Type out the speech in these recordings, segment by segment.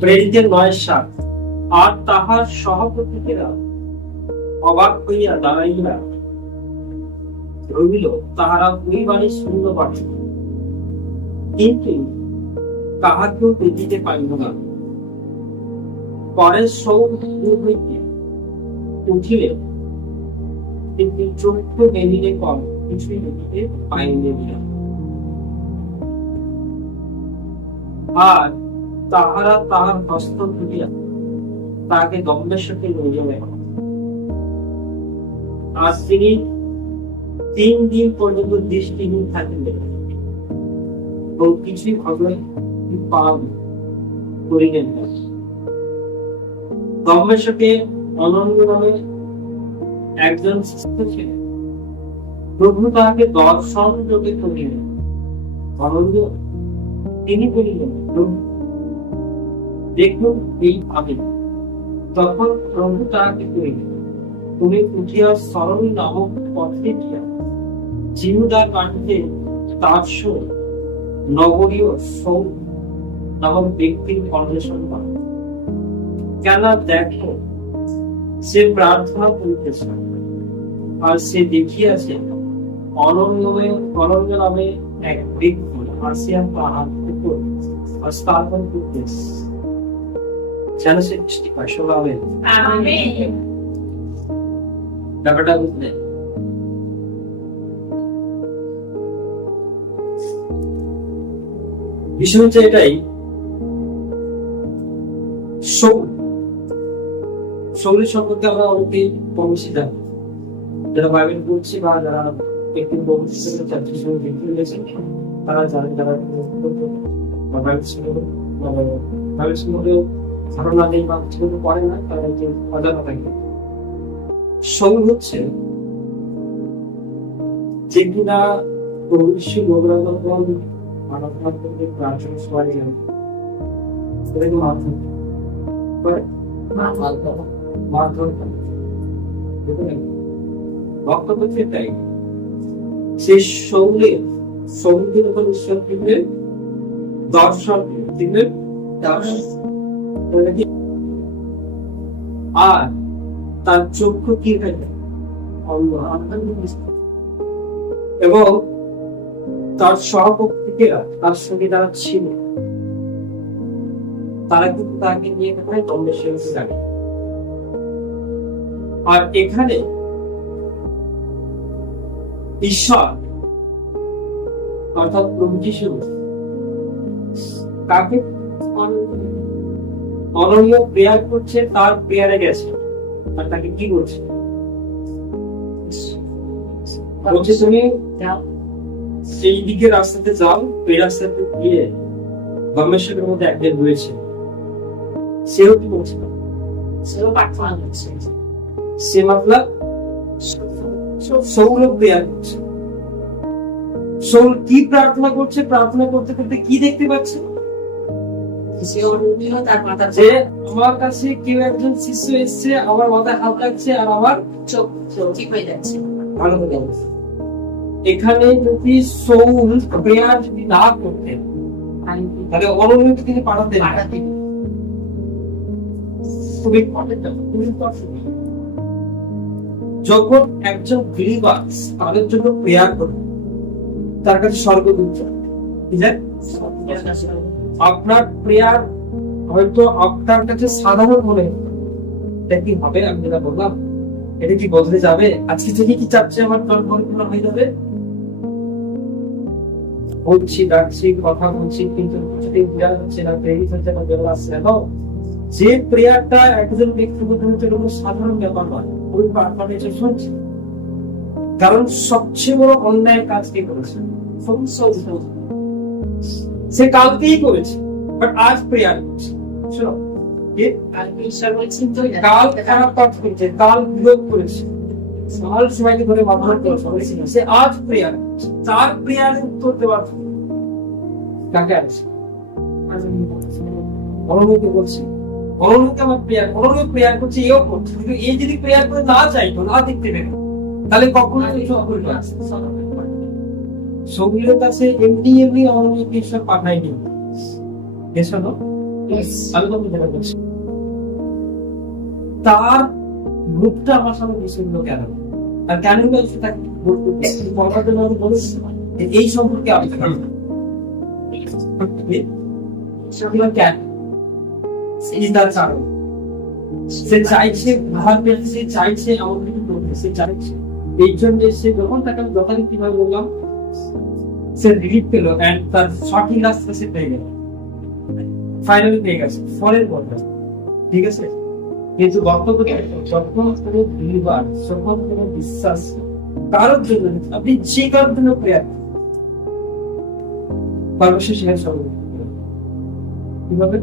প্রেরিতের সাত আর তাহার সহপ্রতীকেরা অবাক হইয়া দাঁড়াইয়া তাহারা ওই বাড়ি শূন্য কিন্তু দেখিতে পাইল না। সৌর দূর হইতে উঠিলে কিন্তু চক্ষু কম কিছুই দেখিতে পাইলে না। আর তাহারা তাহার হস্ত ধরিয়া তাহাকে দম্বেশ্বরকে লইয়া গেল। আজ তিনি তিন দিন পর্যন্ত দৃষ্টিহীন থাকিলেন এবং কিছুই ভগবান পান করিলেন না। নামে একজন শিষ্য ছিলেন। প্রভু তাহাকে দর্শন যোগে করিলেন। অনন্য তিনি বলিলেন প্রভু দেখুন এই আমি তখন প্রভু তাহাকে কহিলেন তুমি উঠিয়া সরল নামক পথে গিয়া জিহুদা কাণ্ডে তার্স নগরীয় সৌ নামক ব্যক্তির অন্বেষণ করো। কেন দেখো, সে প্রার্থনা করিতেছে আর সে দেখিয়াছে অনন্যময় অনন্য নামে এক ব্যক্তি আসিয়া পাহাড় উপর স্থাপন করতেছে। সে দৃষ্টি পায় শোভাবে Amém. ব্যাপারটা বুঝলে বিষয় হচ্ছে এটাই সৌরের সম্পর্কে আমরা অনেকেই কম জানি যারা বাইবেল পড়ছি বা যারা একটি ভবিষ্যতের চাকরির সঙ্গে যুক্ত রয়েছে তারা জানেন যারা বা বাইবেল স্কুলে বাইবেল স্কুলেও ধারণা নেই বা কিছু পড়ে না তারা একটু অজানা থাকে সৌর হচ্ছে যে কিনা প্রভুষ্য লোকরাগণ মানব মাধ্যমে প্রাচীন সবাই জানে এরকম মাধ্যম মাধ্যম বক্তব্য সেটাই সে সৌরে সৌরের উপর ঈশ্বর দিলেন দর্শন দিলেন দর্শন? আর তার চক্ষু কি এবং তার সহপক্ষীরা তার সঙ্গে যারা ছিল, তারা কিন্তু তাকে নিয়ে কোথায় জানে আর এখানে ঈশ্বর, অর্থাৎ প্রভু যিশু, কাকে? অনন্য প্রেয়ার করছে তার প্রেয়ারে গেছে। আর তাকে কি করছে বলছে তুমি সেই দিকে রাস্তাতে যাও ওই রাস্তাতে গিয়ে গমেশ্বরের মধ্যে একজন রয়েছে। সেও কি বলছে? Seu bacana, gente. সে মতলব সৌর প্রেয়ার করছে। সৌর কি প্রার্থনা করছে? প্রার্থনা করতে করতে কি দেখতে পাচ্ছে? যে আমার কাছে কেউ একজন শিষ্য এসছে আমার মাথায় হাত লাগছে আর আমার চোখ চোখি হয়ে যাচ্ছে। ভালো হয়ে এখানে যদি সৌল প্রেয়ার যদি না করতেন তাহলে তিনি পাঠাতেন না। খুব ইম্পর্টেন্ট খুব ইম্পর্টেন্ট যখন একজন বিলিভার তাদের জন্য প্রেয়ার করে তার কাছে স্বর্গদূত যায়। ঠিক আছে আপনার প্রেয়ার হয়তো আপনার কাছে সাধারণ মনে। এটা কি হবে? আমি যেটা বললাম, এটা কি বদলে যাবে? আজকে থেকে কি চাচ্ছে আমার পরিপূর্ণ হয়ে যাবে? বলছি, ডাকছি, কথা বলছি, কিন্তু যাচ্ছে না, প্রেরিত হচ্ছে না আসছে না। যে প্রেয়ারটা একজন ব্যক্তিগত হচ্ছে কোনো সাধারণ ব্যাপার নয়। ওই প্রার্থনা এসে শুনছে। কারণ সবচেয়ে বড় অন্যায় কাজ কি করেছে সে কালকেই করেছে বাট আজ প্রেয়ার করছে। উত্তর দেওয়ার আমার প্রেয়ার প্রেয়ার করছে করছে। কিন্তু এই যদি প্রেয়ার করে না চাইতো, না দেখতে পেতো, তাহলে কখনো কিছু কাছে এমনি এমনি অননুকে ঈশ্বর পাঠায়নি। এসো আমি তোমাকে যেটা বলছি তার আমার সামনে কেন? আর কেন বলছে তাকে বলার জন্য আমি বলেছি এই সম্পর্কে। এবার কেন? তার কারণ। সে চাইছে ভাববে সে চাইছে কিছু সে চাইছে। এই জন্য সে যখন তাকে আমি যথারীতি ভাবে বললাম সে রিলিফ পেল অ্যান্ড তার সঠিক রাস্তা সে পেয়ে গেল। ফাইনালি পেয়ে গেছে। ফলের ঠিক আছে? কিন্তু বক্তব্য যখন যখন বিশ্বাস, কারোর জন্য আপনি যে কারোর জন্য প্রেয়ার সর্বদা কীভাবে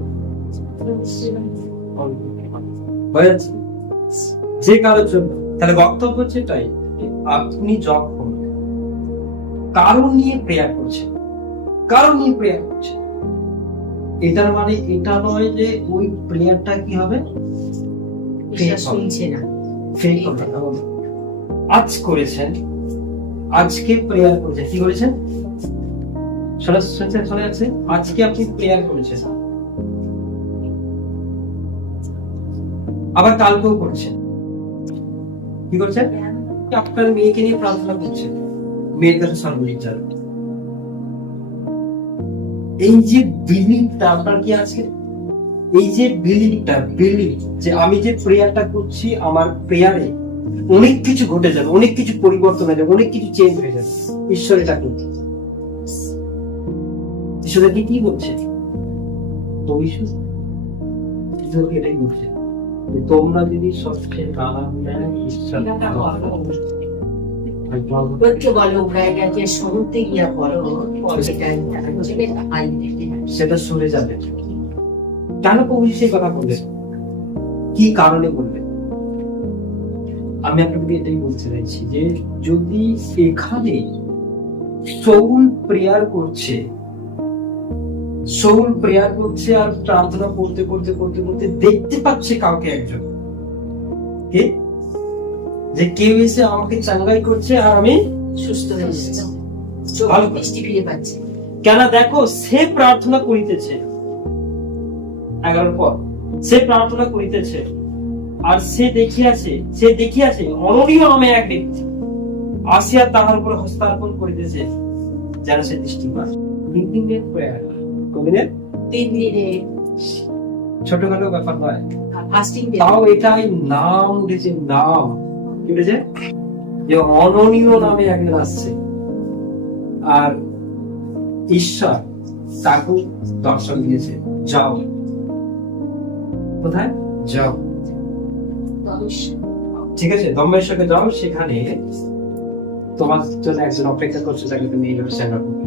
যে কারোর জন্য। তাহলে বক্তব্য হচ্ছে এটাই আপনি যখন কারও নিয়ে প্রেয়ার করছে। কারও নিয়ে প্রেয়ার করছেন এটার মানে এটা নয় যে ওই প্রেয়ারটা কি হবে? শুনছে না। ফেক। আজ করেছেন আজকে প্রেয়ার করেছেন। কি করেছেন? যাচ্ছে আজকে আপনি প্রেয়ার করেছেন। আবার কালকেও করছেন। কি করছেন? আপনার মেয়েকে নিয়ে প্রার্থনা করছেন। মেয়ের কাছে যাবে এই যে বিলিভটা আপনার কি আছে? এই যে বিলিভটা বিলিভ যে আমি যে প্রেয়ারটা করছি, আমার প্রেয়ারে অনেক কিছু ঘটে যাবে, অনেক কিছু পরিবর্তন হয়ে যাবে, অনেক কিছু চেঞ্জ হয়ে যাবে। ঈশ্বর এটা করছে। ঈশ্বর কি কি বলছে এটাই বলছে তোমরা যদি সবচেয়ে নানা ঈশ্বর সেটা সরে যাবে। কেন সেই কথা বললেন? কি কারণে বললেন? আমি আপনাকে এটাই বলতে চাইছি যে, যদি এখানে সৌল প্রেয়ার করছে, সৌল প্রেয়ার করছে আর প্রার্থনা করতে করতে করতে করতে দেখতে পাচ্ছে কাউকে একজন যে কেউ এসে আমাকে চাঙ্গাই করছে আর আমি সুস্থ হয়ে চোখ মিষ্টি ফিরে পাচ্ছে। কেন দেখো সে প্রার্থনা করিতেছে। এগারোর পর সে প্রার্থনা করিতেছে। আর সে দেখিয়াছে সে দেখিয়াছে অননীয় নামে এক ব্যক্তি আসিয়া তাহার উপর হস্তার্পণ করিতেছে যেন সে দৃষ্টি পায়। লিঙ্কিংয়ের প্রেয়ার কবিনের তিন দিনে ছোটখাটো ব্যাপার নয়। তাও এটাই নাম উঠেছে নাম। কি উঠেছে যে অননীয় নামে একজন আসছে। আর ঈশ্বর তাকে দর্শন দিয়েছে। যাও। কোথায়? যাও। ঠিক আছে দম্বেশ্বরকে যাও। সেখানে তোমার জন্য একজন অপেক্ষা করছে তাকে তুমি এইভাবে সেবা করবে।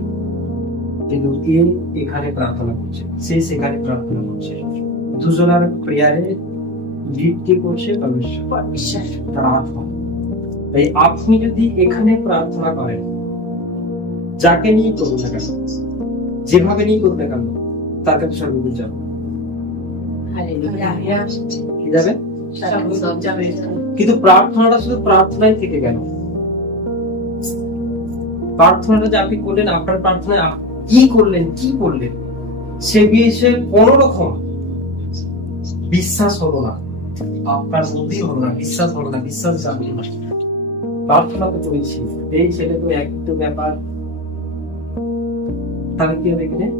কিন্তু এ এখানে প্রার্থনা করছে? সে সেখানে প্রার্থনা করছে। দুজনের প্রেয়ারে কে করছে পরমেশ্বর তার আত্মা। তাই আপনি যদি এখানে প্রার্থনা করেন যাকে নিয়ে করুন না কেন? যেভাবে নিয়ে করুন না কেন তার কাছে সর্বদূর যাবে কি যাবে? কিন্তু প্রার্থনাটা শুধু প্রার্থনাই থেকে গেল। প্রার্থনাটা যে আপনি করলেন আপনার প্রার্থনায় কি করলেন কি করলেন সে বিষয়ে কোন রকম বিশ্বাস হলো না। আপনার মধ্যেই হলো না বিশ্বাস হলো না বিশ্বাস জানলো না। প্রার্থনা তো করেছি। এই ছেলে তো একটু ব্যাপার। তাহলে কি হবে এখানে?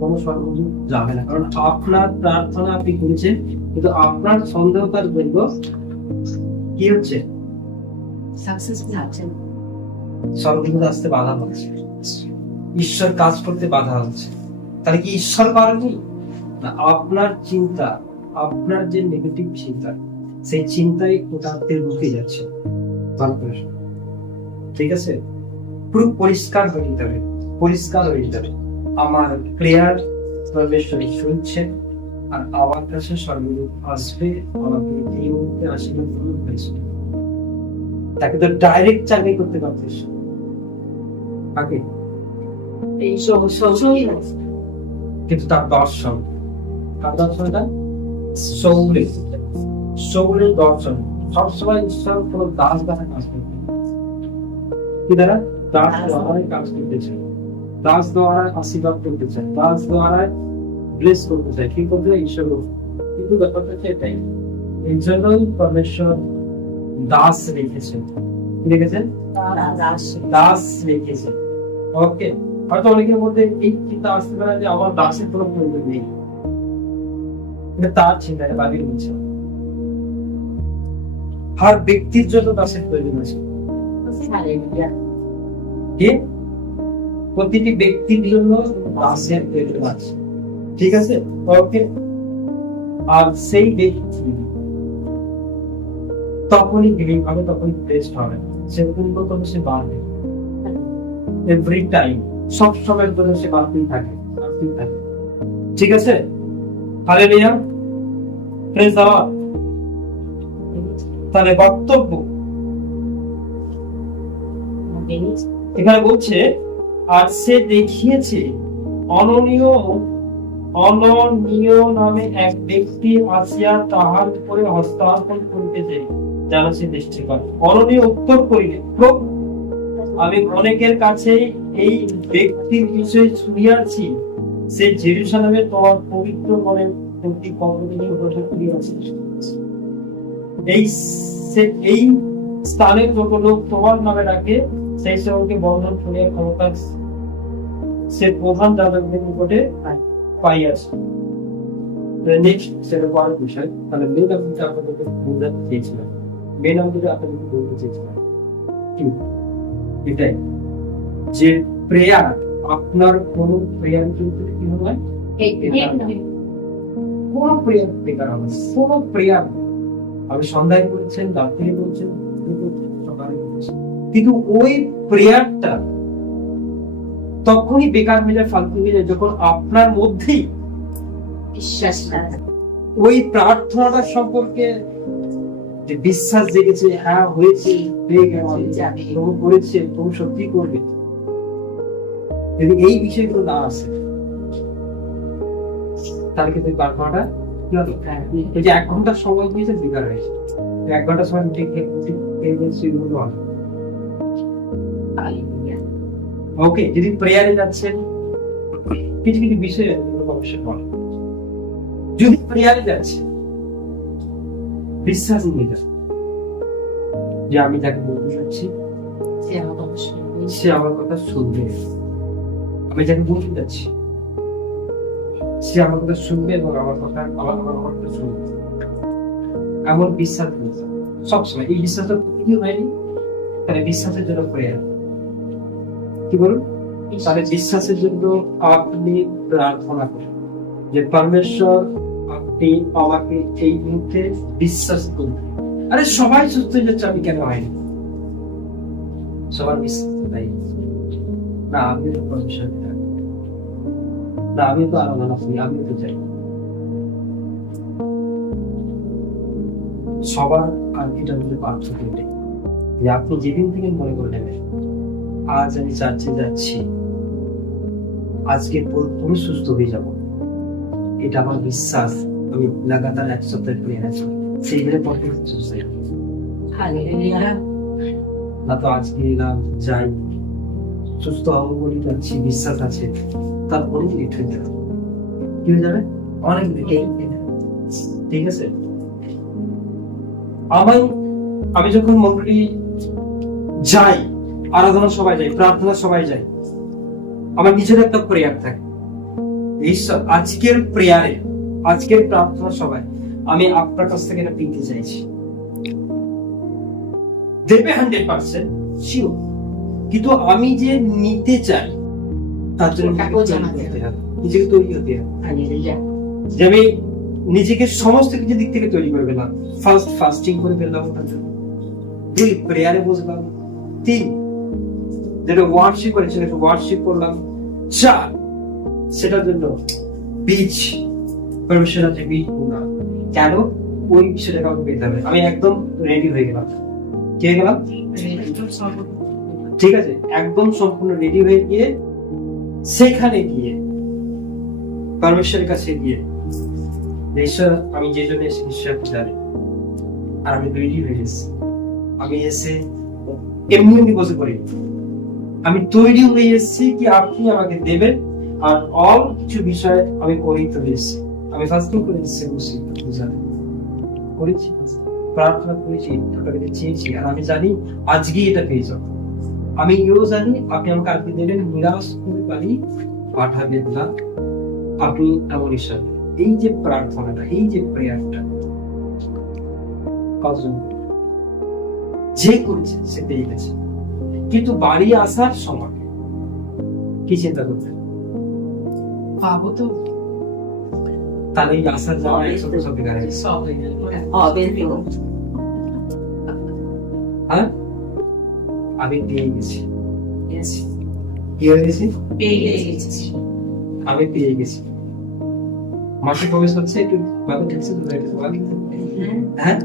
কোনো সর্বজন যাবে না। কারণ আপনার প্রার্থনা আপনি করেছেন কিন্তু আপনার সন্দেহ তার দৈর্ঘ্য কি হচ্ছে? সাকসেসফুল সর্বদূত আসতে বাধা হচ্ছে। ঈশ্বর কাজ করতে বাধা হচ্ছে। তাহলে কি ঈশ্বর পারেনি? না আপনার চিন্তা আপনার যে নেগেটিভ চিন্তা সেই চিন্তাই ওটাতে রুকে যাচ্ছে। ঠিক আছে? পুরো পরিষ্কার হয়ে যেতে হবে পরিষ্কার হয়ে যেতে হবে। আমার প্রেয়ার পরমেশ্বরী শুনছে আর আমার কাছে সর্বদূত আসবে আমাকে এই মুহূর্তে আশীর্বাদ করুন হয়েছে তাকে তো ডাইরেক্ট চাকরি করতে পারতিস সব কিন্তু তার দর্শন তার দর্শনটা সৌলের সৌলের দর্শন। সবসময় ঈশ্বর কোন দাস দ্বারা কাজ করতে কি দ্বারা? দাস দ্বারাই কাজ করতেছে দাস দ্বারা আশীর্বাদ করতেছে দাস দ্বারা ব্লেস করতে চাই কি করতে চাই ঈশ্বর কিন্তু ব্যাপারটা হচ্ছে এটাই। এই জন্যই পরমেশ্বর দাস রেখেছেন রেখেছেন দাস। দাস রেখেছেন ওকে হয়তো অনেকের মধ্যে এই চিন্তা আসতে পারে যে আমার দাসের কোনো প্রয়োজন নেই। এটা তার চিন্তা এটা বাবির বলছে হর ব্যক্তির জন্য দাসের প্রয়োজন আছে কি? প্রতিটি ব্যক্তির জন্য দাসের প্রয়োজন আছে ঠিক আছে? ওকে? আর সেই ব্যক্তি তখনই গিভিং হবে, তখনই টেস্ট হবে। সে উন্নত সে বাড়বে এভরি টাইম সব সময়ের জন্য সে বাড়তেই থাকে। ঠিক আছে? হালেলুয়া প্রেজ দেওয়া তাহলে বক্তব্য। এখানে বলছে, আর সে দেখিয়েছে, অননীয় অননীয় নামে এক ব্যক্তি আসিয়া তাহার উপরে হস্তার্পণ করিতেছে, যেন সে দৃষ্টি করে। অননীয় উত্তর করিলে আমি অনেকের কাছে এই ব্যক্তির বিষয়ে শুনিয়াছি। সে জেরুসালামে তোমার পবিত্র মনের প্রতি কতদিন গ্রহণ করিয়াছে এই এই স্থানে যত লোক তোমার নামে ডাকে সেই সেবককে বন্ধন শুনিয়া ক্ষমতা সে প্রধান যাজকদের নিকটে পাইয়াছে। নেক্সট সেটা পরের বিষয়। তাহলে মেন আমি আপনাদেরকে বোঝাতে চেয়েছিলাম। মেন আমি আপনাদেরকে বলতে চেয়েছিলাম এটাই যে প্রেয়ার আপনার কোন প্রেয়ার কিন্তু কি হয়? কোন প্রেয়ার হবে কোন প্রেয়ার আপনি সন্ধ্যায় বলছেন রাত্রে দুপুর, সকালে বলছেন কিন্তু ওই প্রেয়ারটা তখনই বেকার হয়ে যায় ফালতু হয়ে যায় যখন আপনার মধ্যেই বিশ্বাস ওই প্রার্থনাটা সম্পর্কে যে বিশ্বাস জেগেছে হ্যাঁ হয়েছে হয়ে গেছে। প্রভু করেছে প্রভু সত্যি করবে। যদি এই বিষয়গুলো না আসে তার কিন্তু এই প্রার্থনাটা এই যে এক ঘণ্টা সময় দিয়েছে বেকার হয়েছে। এক ঘণ্টা সময় ওকে যদি প্রেয়ারে যাচ্ছেন কিছু কিছু বিষয়ে অবশ্যই বলে যদি প্রেয়ারে যাচ্ছে বিশ্বাস নিয়ে যে আমি তাকে বলতে যাচ্ছি। সে আমার কথা শুনবে সে আমার কথা শুনবে। আমি যাকে বলতে যাচ্ছি। সে আমার কথা শুনবে এবং আমার কথা আমার আমার আমার কথা শুনবে। এমন বিশ্বাস নিয়ে সবসময় এই বিশ্বাসটা কি হয়নি। তাহলে বিশ্বাসের জন্য প্রেয়ার কি বলুন? তাহলে বিশ্বাসের জন্য আপনি প্রার্থনা করুন যে পরমেশ্বর, আপনি আমাকে এই মুহূর্তে বিশ্বাস করুন। আরে সবাই সুস্থ হয়ে যাচ্ছে, আমি কেন হয়নি? সবার বিশ্বাস তাই না তো পরমেশ্বর না আমি তো আরাধনা করি আমি তো চাই। সবার আর এটার মধ্যে পার্থক্য এটাই যে আপনি যেদিন থেকে মনে করে নেবেন আজ আমি চার্চে যাচ্ছি আজকে পর আমি সুস্থ হয়ে যাব। এটা আমার বিশ্বাস আমি লাগাতার এক সপ্তাহ করে আছি সেই দিনের পর থেকে সুস্থ হয়ে যাব। না তো আজকে এলাম যাই। সুস্থ হব বলে যাচ্ছি বিশ্বাস আছে তার অনেক লেট হয়ে যাবে। কি হয়ে যাবে? অনেক লেট ঠিক আছে? আমি আমি যখন যাই আরাধনা সবাই যাই প্রার্থনা সবাই যাই আমার নিজের একটা প্রেয়ার থাকে। ঈশ্বর আজকের প্রেয়ারে আজকের প্রার্থনা সবাই আমি আপনার কাছ থেকে এটা পেতে চাইছি। দেবে হান্ড্রেড পার্সেন্ট শিওর কিন্তু আমি যে নিতে চাই তার জন্য নিজেকে তৈরি হতে হবে। যে আমি নিজেকে সমস্ত কিছু দিক থেকে তৈরি করে ফেললাম। ফার্স্ট ফাস্টিং করে ফেললাম ওটার জন্য। দুই প্রেয়ারে বসলাম। তিন যেটা ওয়ার্কশিপ করেছে সেটা ওয়ার্কশিপ করলাম। চার সেটার জন্য বীজ পরমেশ্বর আছে বীজ পূর্ণা কেন? ওই বিষয়টা কাউকে পেতে হবে। আমি একদম রেডি হয়ে গেলাম। কি হয়ে গেলাম ঠিক আছে? একদম সম্পূর্ণ রেডি হয়ে গিয়ে সেখানে গিয়ে পরমেশ্বরের কাছে গিয়ে ঈশ্বর আমি যে জন্য এসে জানেন। আর আমি হয়ে এসেছি আমি এসে এমনি এমনি বসে পড়ি। আমি তৈরি হয়ে এসেছি কি আপনি আমাকে দেবেন আর অল কিছু বিষয় আমি করেই তো এসেছি আমি ফাস্টিং করে এসেছি, অবশ্যই বুঝাতে করেছি প্রার্থনা করেছি কাছে চেয়েছি। আর আমি জানি আজকেই এটা পেয়ে যাব। আমি এও জানি আপনি আমাকে আজকে দিলেন নিরাশ করে পারি পাঠাবেন না। আপনি এমন ঈশ্বর। এই যে প্রার্থনাটা এই যে প্রেয়ারটা কজন? যে করেছে সে পেয়ে গেছে। কিন্তু বাড়ি আসার সময় কি চিন্তা করতে পাবো তো। তাহলে এই আসার যাওয়া একসাথে সব বেকার হবে হ্যাঁ? আমি পেয়ে গেছি। কি হয়ে গেছি? আমি পেয়ে গেছি। মাসে প্রবেশ হচ্ছে একটু দেখছি তো হ্যাঁ।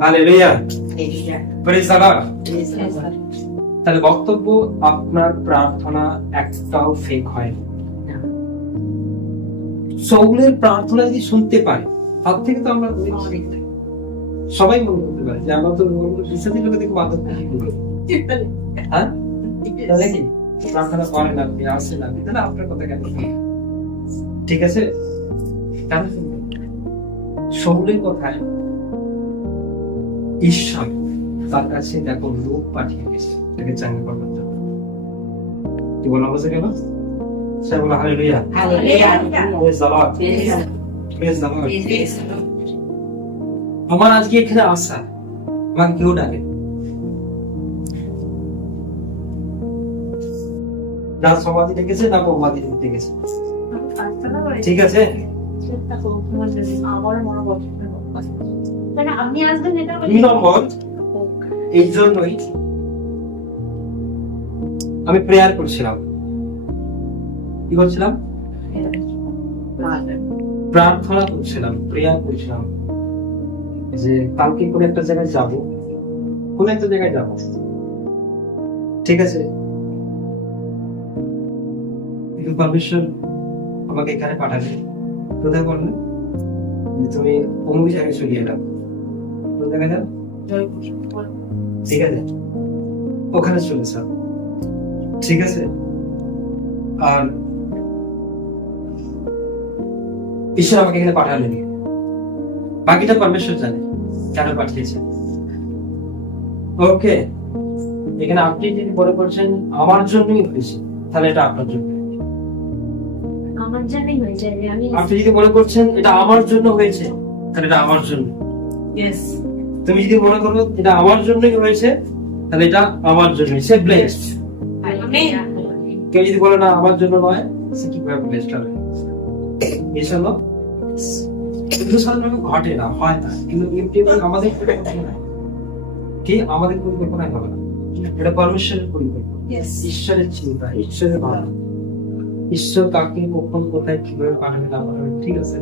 Hallelujah praise the Lord Yes, yes. তাহলে বক্তব্য আপনার প্রার্থনা একটাও ফেক হয়। সৌলের প্রার্থনা যদি শুনতে পারে তার থেকে তো আমরা সবাই মনে পারে যে আমরা তো বিশ্বাসী লোকে দেখে বাধ্য হ্যাঁ? তাহলে কি? প্রার্থনা করে না আপনি আসে তাহলে আপনার কথা কেন? ঠিক আছে? কথায় ঈশ্বর তার কাছে দেখো লোক পাঠিয়ে গেছে তাকে চাঙ্গা করবার জন্য। কি বলা বুঝে গেল সে বলা. আমার আজকে এখানে আসা আমাকে কেউ ডাকে না। সমাধি ডেকেছে না ডেকেছে? ঠিক আছে? এই জন্যই আমি প্রেয়ার করছিলাম। কি করছিলাম? প্রার্থনা করছিলাম প্রেয়ার করছিলাম। যে কালকে কোন একটা জায়গায় যাব, কোন একটা জায়গায় যাব। ঠিক আছে? পরমেশ্বর আমাকে এখানে পাঠাবে। কোথায় বললেন যে তুমি অমুক জায়গায় চলে এলাম। কোন জায়গায় যাও? ঠিক আছে। ওখানে চলে যাও। ঠিক আছে? আর ঈশ্বর আমাকে এখানে পাঠালেন। বাকিটা পরমেশ্বর জানে। কেন পাঠিয়েছে। ওকে এখানে আপনি যদি মনে করছেন আমার জন্যই হয়েছে তাহলে এটা আপনার জন্য। আমার জন্যই হয়েছে আমি আপনি যদি মনে করছেন এটা আমার জন্য হয়েছে তাহলে এটা আমার জন্য। ইয়েস তুমি যদি মনে করো এটা আমার জন্যই হয়েছে তাহলে এটা আমার জন্যই। সে ব্লেসড কেউ যদি বলে না আমার জন্য নয় সে কীভাবে ব্লেসড হবে? এসব ঘটে না হয় না। কিন্তু আমাদের কি আমাদের পরিকল্পনায় হবে না। এটা পরমেশ্বরের পরিকল্পনা। ঈশ্বরের চিন্তা ঈশ্বরের ভাবনা। ঈশ্বর কাকে কখন কোথায় কীভাবে পাঠাবে না পাঠাবে ঠিক আছে?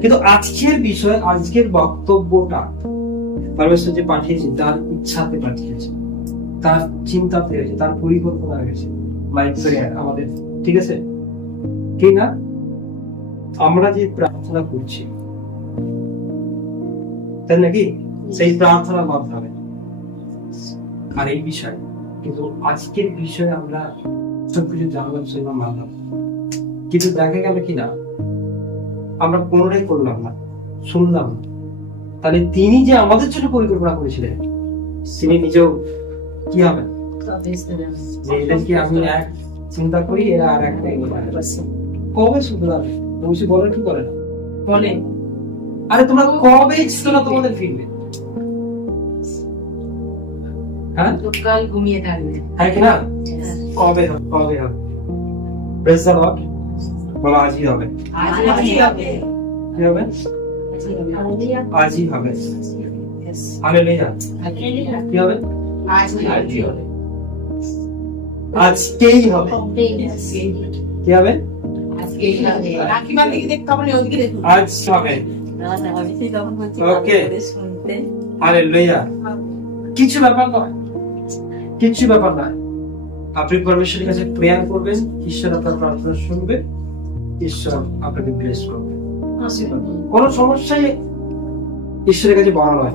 কিন্তু আজকের বিষয় আজকের বক্তব্যটা পরমেশ্বর যে পাঠিয়েছে তার ইচ্ছাতে পাঠিয়েছে। তার চিন্তাতে হয়েছে তার পরিকল্পনা হয়েছে প্রেয়ার আমাদের। ঠিক আছে? কি না? আমরা যে প্রার্থনা করছি তাই নাকি? সেই প্রার্থনার মাধ্যমে আর এই বিষয়, কিন্তু আজকের বিষয়ে আমরা সবকিছু জানলাম, শুনলাম, মানলাম। কিন্তু দেখা গেল কি না, আমরা কোনোটাই করলাম না, শুনলাম তাহলে তিনি যে আমাদের জন্য পরিকল্পনা করেছিলেন, তিনি নিজেও কি হবেন? যে কি আমি এক চিন্তা করি, এরা আর একটা কবে বসে বলে কি করে না? বলে আরে তোমরা কবে ছিল না তোমাদের ফিরবে? হ্যাঁ? কাল ঘুমিয়ে থাকবে। হ্যাঁ কি না? কবে হবে কবে হবে? প্রেস দ্য লর্ড বলো আজই হবে। আজই হবে। কি হবে? আজই হবে। হালেলুয়া কি হবে? আজই হবে। আজকেই হবে। কি হবে? আজকেই হবে। রাখিবার দিকে দেখতে হবে ওদিকে দেখুন। আজ হবে। কিছু ব্যাপার নয়। কিছু ব্যাপার নয়। আপনি পরমেশ্বরের কাছে প্রেয়ার করবেন ঈশ্বর আপনার প্রার্থনা শুনবে ঈশ্বর আপনাকে ব্লেস করবে। কোন সমস্যাই ঈশ্বরের কাছে বড় নয়।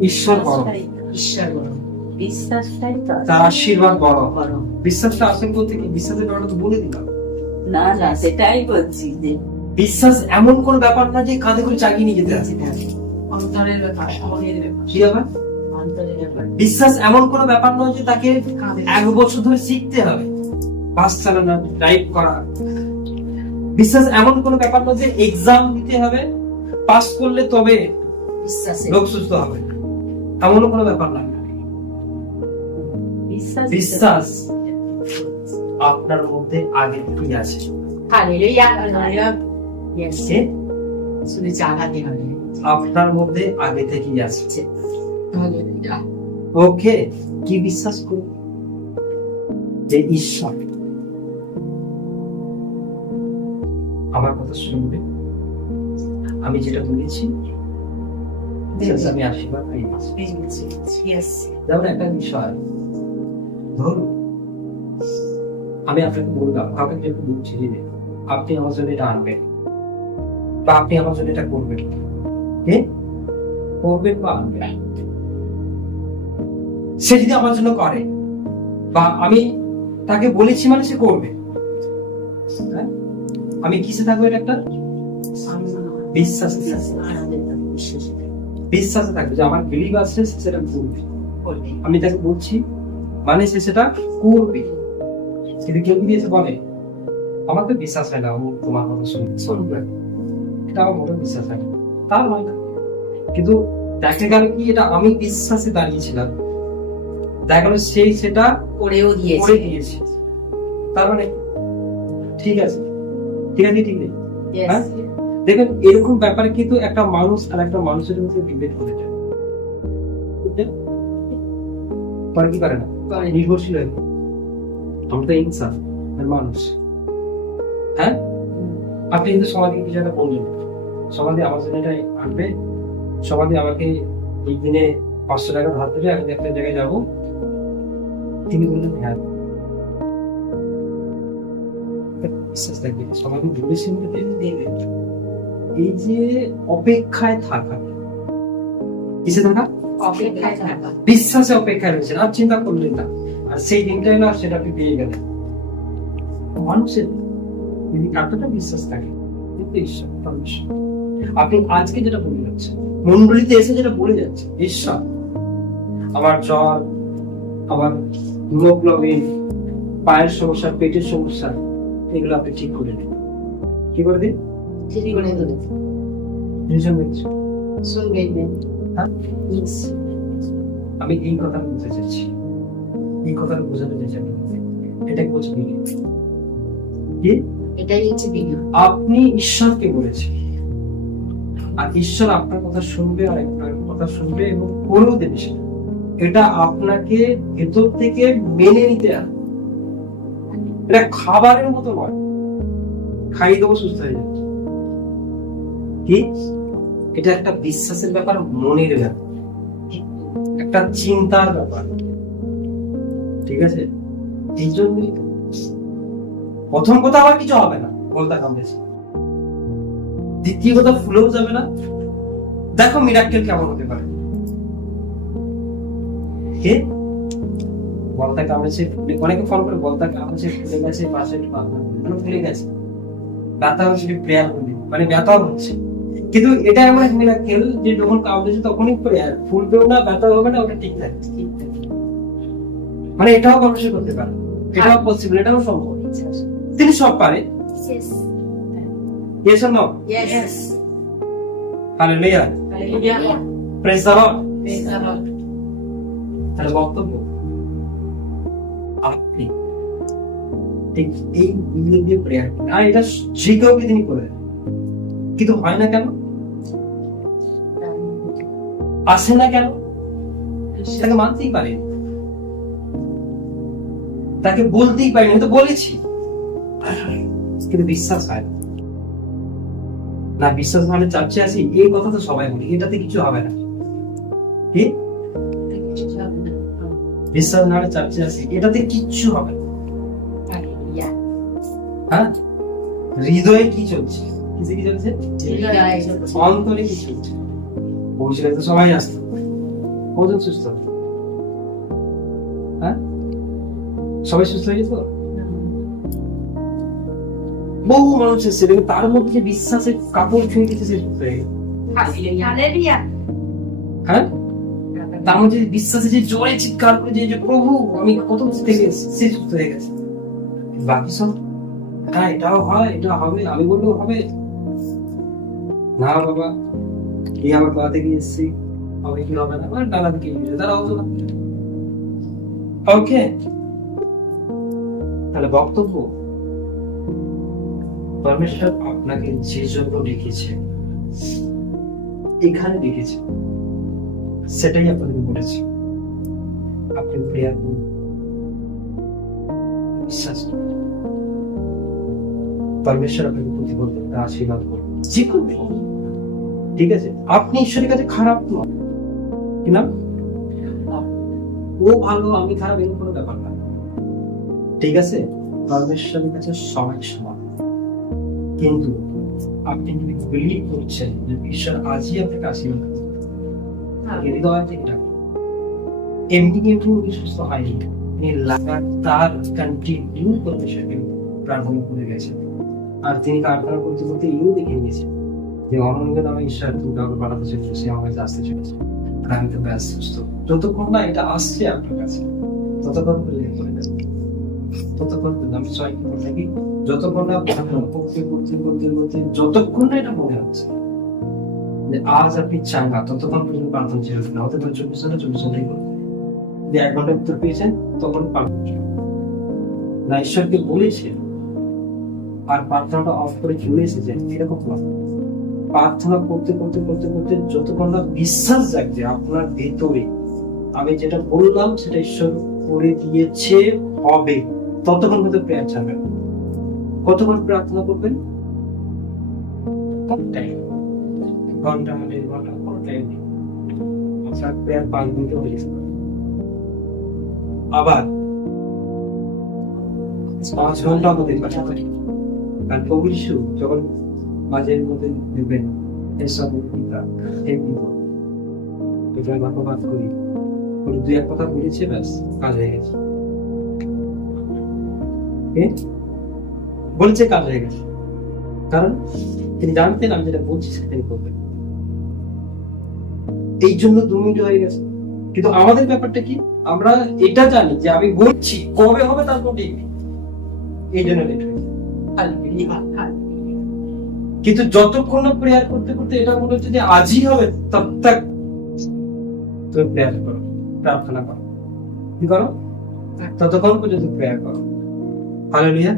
ঈশ্বর বড়। ঈশ্বর বড়। তার আশীর্বাদ বড়। বিশ্বাসটা আসেন করতে কি বিশ্বাসের ব্যাপারটা তো বলে দিলাম। না না সেটাই বলছি যে বিশ্বাস এমন কোন ব্যাপার না যে কাঁধে করে চাগিয়ে নিয়ে যেতে আছে অন্তরের ব্যাপার মনের ব্যাপার। কি ব্যাপার? বিশ্বাস এমন কোন ব্যাপার নয় যে তাকে এক বছর ধরে শিখতে হবে। বাস চালানো ড্রাইভ করা। বিশ্বাস এমন কোন ব্যাপার নয় যে এক্সাম দিতে হবে পাস করলে তবে লোক সুস্থ হবে। এমন কোনো ব্যাপার না। বিশ্বাস। আপনার মধ্যে আগে কি আছে। হালেলুয়া। সে শুধু চালাতে হবে আপনার মধ্যে আগে থেকেই হালেলুয়া ওকে কি বিশ্বাস করুন? যে ঈশ্বর। আমার কথা শুনবে? আমি যেটা বলেছি আমি আশীর্বাদ যেমন একটা বিষয়। ধরুন আমি আপনাকে বললাম কাউকে আপনি আমার জন্য এটা আনবেন। বা আপনি আমার জন্য এটা করবেন। করবেন বা আনবেন। সে যদি আমার জন্য করে, বা আমি তাকে বলেছি মানে সে করবে। হ্যাঁ? আমি কিসে থাকব এটা একটা? বিশ্বাস বিশ্বাসে থাকবে যে আমার বিলিভ আছে, সে সেটা করবে। আমি তাকে বলছি মানে সে সেটা করবে। কিন্তু কেউ যদি এসে বলে, আমার তো বিশ্বাস হয় না, ও তোমার কথা শুনবে। আমার মোটেও বিশ্বাস হয়। না তার হয় না কিন্তু দেখা গেল কি এটা আমি বিশ্বাসে দাঁড়িয়েছিলাম। দেখা গেল সেই সেটা করেও দিয়েছে। করে দিয়েছে। তার মানে ঠিক আছে। ঠিক আছে ঠিক নেই? হ্যাঁ? দেখবেন এরকম ব্যাপারে কিন্তু একটা মানুষ আর একটা মানুষের মধ্যে বিভেদ করে। যায় বুঝলেন? কি করে না। নির্ভরশীল হয়ে আমরা তো ইনসান আর মানুষ। হ্যাঁ? আপনি কিন্তু সমাজে কিছু একটা বললেন সমাজে আমার জন্য এটা আনবে সমাজে আমাকে এই দিনে পাঁচশো টাকা ধার দেবে আমি একটা জায়গায় যাব। তিনি বললেন হ্যাঁ। বিশ্বাস থাকবে সমাজে বলেছেন যে এই যে অপেক্ষায় থাকা কিসে থাকা? অপেক্ষায় থাকা। বিশ্বাসে অপেক্ষায় রয়েছেন আর চিন্তা করলেন না। আর সেই দিনটা এলো আর সেটা আপনি পেয়ে গেলেন। মানুষের যদি এতটা বিশ্বাস থাকে ঈশ্বর পারমেশ্বর। আপনি আজকে যেটা বলে যাচ্ছেন মন্ডলীতে এসে যেটা বলে যাচ্ছে ঈশ্বর আমার জ্বর আমার হিমোগ্লোবিন পায়ের সমস্যা পেটের সমস্যা এগুলো আপনি ঠিক করে দিন কি করে দিন? ঠিক করে শুনবেন হ্যাঁ? আমি এই কথা বুঝতে চাইছি। এই কথাটা বোঝাতে চাইছি। এটা কি বলছি কি? এটাই হচ্ছে বিনিয়োগ আপনি ঈশ্বরকে বলেছেন। আর ঈশ্বর আপনার কথা শুনবে আর আপনার কথা শুনবে এবং করেও দেবে সেটা। এটা আপনাকে ভেতর থেকে মেনে নিতে হবে। এটা খাবারের মতো নয়। খাইয়ে দেবো, সুস্থ হয়ে যাবে। কি? এটা একটা বিশ্বাসের ব্যাপার, মনের ব্যাপার। একটা চিন্তার ব্যাপার। ঠিক আছে? এই জন্যই। প্রথম কথা আবার কিছু হবে না, বলতা কামড়েছে দ্বিতীয় কথা ফুলেও যাবে না। দেখো মিরাক্কেল কেমন হতে পারে। কে কামড়েছে অনেকে ফোন করে কামড়েছে, ফুলে গেছে, পাশে মানে ফুলে গেছে। ব্যথা হচ্ছে প্রেয়ার করবি মানে ব্যথা হচ্ছে। কিন্তু এটা এমন এক মিরাক্কেল যে যখন কামড়েছে তখনই প্রেয়ার ফুলবেও না ব্যথা হবে না, ওটা ঠিক থাকে। মানে এটাও মানুষের করতে পারে। এটাও পসিবল এটাও সম্ভব। তিনি সব পারে Yes or no? Yes. Hallelujah. Hallelujah. Praise the Lord. Praise the Lord. তাহলে বক্তব্য আপনি ঠিক এই দিয়ে প্রেয়ার করেন আর এটা যে কাউকে তিনি করে কিন্তু হয় না কেন আসে না কেন তাকে মানতেই পারে তাকে বলতেই পারি আমি তো বলেছি কিন্তু বিশ্বাস হয় না। বিশ্বাস মানে আসি এই কথা তো সবাই বলি এটাতে কিছু হবে না। কি? বিশ্বাস না আসি এটাতে কিচ্ছু হবে না। হ্যাঁ? হৃদয়ে কি চলছে? কিসে কি চলছে? অন্তরে কি চলছে? বলছিলে তো সবাই আসতো সুস্থ? হ্যাঁ? সবাই সুস্থ হয়ে গেছে তো? বহু মানুষ এসেছে কিন্তু তার মধ্যে বিশ্বাসের কাপড় ছুঁয়ে গেছে সে হয়ে? তার মধ্যে বিশ্বাসে যে জোরে চিৎকার করে যে প্রভু আমি কত কিছু থেকে সে সুস্থ হয়ে গেছে। বাকি সব হ্যাঁ এটাও হয় এটা হবে আমি বললেও হবে। না বাবা এই আমার বাবা থেকে এসেছি? হবে কি হবে না? আমার দাদা তারা হতো না ওকে। তাহলে বক্তব্য পরমেশ্বর আপনাকে যে জন্য ডেকেছে এখানে ডেকেছে। সেটাই আপনাকে বলেছি। আপনি প্রেয়ার করুন বিশ্বাস পরমেশ্বর আপনাকে প্রতিবন্ধকতা আশীর্বাদ করুন। যে কোনো ঠিক আছে? আপনি ঈশ্বরের কাছে খারাপ নয় কি না ও ভালো আমি খারাপ এরকম কোনো ব্যাপার না। ঠিক আছে? পরমেশ্বরের কাছে সবাই সমান। কিন্তু আপনি যদি বিলিভ করছেন যে ঈশ্বর আজই আপনাকে আশীর্বাদ করবে হৃদয় থেকে ডাকুন। এমনি উনি সুস্থ হয়নি। তিনি লাগাতার কন্টিনিউ পরমেশ্বরকে প্রার্থনা করে গেছেন আর তিনি প্রার্থনা করতে করতে ইউ দেখে নিয়েছেন যে অনন্য নামে ঈশ্বর তুমি কাউকে পাঠাতে চলেছে সে আমার কাছে আসতে চলেছে আর আমি তো ব্যাস সুস্থ যতক্ষণ না এটা আসছে আপনার কাছে ততক্ষণ পর্যন্ত ততক্ষণ আমি থাকি, যতক্ষণ না করতে করতে করতে করতে যতক্ষণ না এটা মনে হচ্ছে, যে আজ আপনি চাঙ্গা ততক্ষণ পর্যন্ত প্রার্থনা ছিল না চব্বিশ ঘণ্টা, চব্বিশ ঘন্টাই করতে এক ঘণ্টা উত্তর পেয়েছেন, তখন না, ঈশ্বরকে বলেছে, আর প্রার্থনাটা অফ করে চলে এসেছেন এরকম প্রার্থনা করতে করতে করতে করতে যতক্ষণ না বিশ্বাস জাগছে, আপনার ভেতরে, আমি যেটা বললাম, সেটা ঈশ্বর করে দিয়েছে, হবে। ততক্ষণ পর্যন্ত প্রেয়ার ছাড়বেন কতক্ষণ প্রার্থনা করবেন? টাইম ঘণ্টা দেড় ঘণ্টা কোনো টাইম নেই। আপনার প্রেয়ার পাঁচ মিনিটে হয়ে যাবে আবার পাঁচ ঘণ্টা আমাদের কাছে কারণ যখন মাঝের মধ্যে দেখবেন এসব পিতা হে পিতা এটা ধন্যবাদ করি। দুই এক কথা বলেছে ব্যাস কাজ হয়ে গেছে? বলছে কাজ হয়ে গেছে। কারণ তিনি জানতেন আমি যেটা বলছি সেটা তিনি করবেন। এই জন্য দু মিনিট হয়ে গেছে। কিন্তু আমাদের ব্যাপারটা কি? আমরা এটা জানি যে আমি বলছি কবে হবে তারপর ঠিক নেই। এই জন্য লেট কিন্তু যতক্ষণ না প্রেয়ার করতে করতে এটা মনে হচ্ছে যে আজই হবে তব তক তুমি প্রেয়ার করো প্রার্থনা করো। কি করো? ততক্ষণ পর্যন্ত প্রেয়ার করো। হালেলুয়া।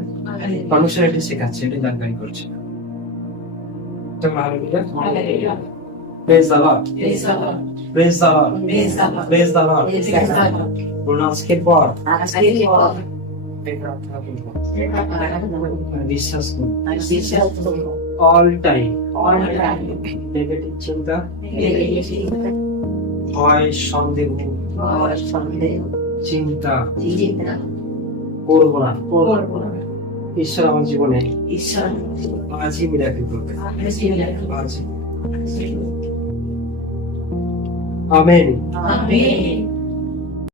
মানুষের এটা শেখাচ্ছে এটা জানকারি করছে। তখন hallelujah. Praise the Lord praise the Lord praise the Lord প্রোনাউন্সকে পর এই প্রার্থনা বিশ্বাস অল টাইম নেগেটিভ চিন্তা। ভয় সন্দেহ। চিন্তা। করব না ঈশ্বর আমার জীবনে আজই মিরাকেল করবে। আমেন। Amen.